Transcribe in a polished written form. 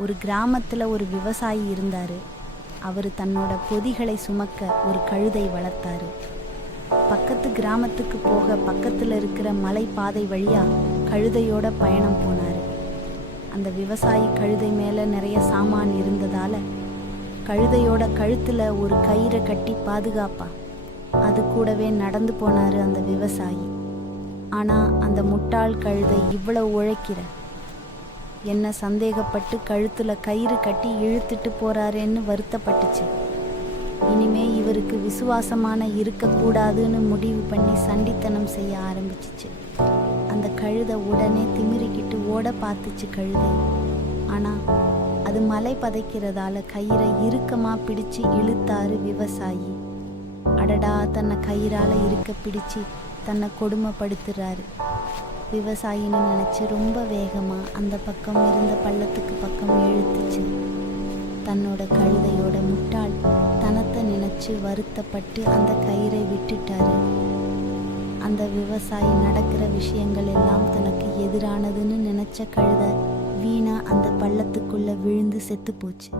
ஒரு கிராமத்தில் ஒரு விவசாயி இருந்தார். அவர் தன்னோட பொதிகளை சுமக்க ஒரு கழுதை வளர்த்தாரு. பக்கத்து கிராமத்துக்கு போக பக்கத்தில் இருக்கிற மலை பாதை வழியாக கழுதையோட பயணம் போனார். அந்த விவசாயி கழுதை மேலே நிறைய சாமான் இருந்ததால் கழுதையோட கழுத்தில் ஒரு கயிறை கட்டி பாதுகாப்பா அது கூடவே நடந்து போனார் அந்த விவசாயி. ஆனால் அந்த முட்டாள் கழுதை இவ்வளவு உழைக்கிற என்ன சந்தேகப்பட்டு கழுத்தில் கயிறு கட்டி இழுத்துட்டு போறாரேன்னு வருத்தப்பட்டுச்சு. இனிமே இவருக்கு விசுவாசமான இருக்கக்கூடாதுன்னு முடிவு பண்ணி சண்டித்தனம் செய்ய ஆரம்பிச்சிச்சு. அந்த கழுதை உடனே திமிரிக்கிட்டு ஓட பார்த்துச்சு கழுதை. ஆனால் அது மலை பதைக்கிறதால கயிறை இறுக்கமாக பிடிச்சு இழுத்தாரு விவசாயி. அடடா, தன்னை கயிறால் இருக்க பிடிச்சு தன்னை கொடுமைப்படுத்துறாரு. விவசாயின்னு நினச்சி ரொம்ப வேகமாக அந்த பக்கம் இருந்த பள்ளத்துக்கு பக்கம் இழுத்துச்சு. தன்னோட கழுதையோட முட்டாள் தனத்தை நினச்சி வருத்தப்பட்டு அந்த கயிறை விட்டுட்டாரு. அந்த விவசாயி நடக்கிற விஷயங்கள் எல்லாம் தனக்கு எதிரானதுன்னு நினச்ச கழுதை வீணா அந்த பள்ளத்துக்குள்ளே விழுந்து செத்து போச்சு.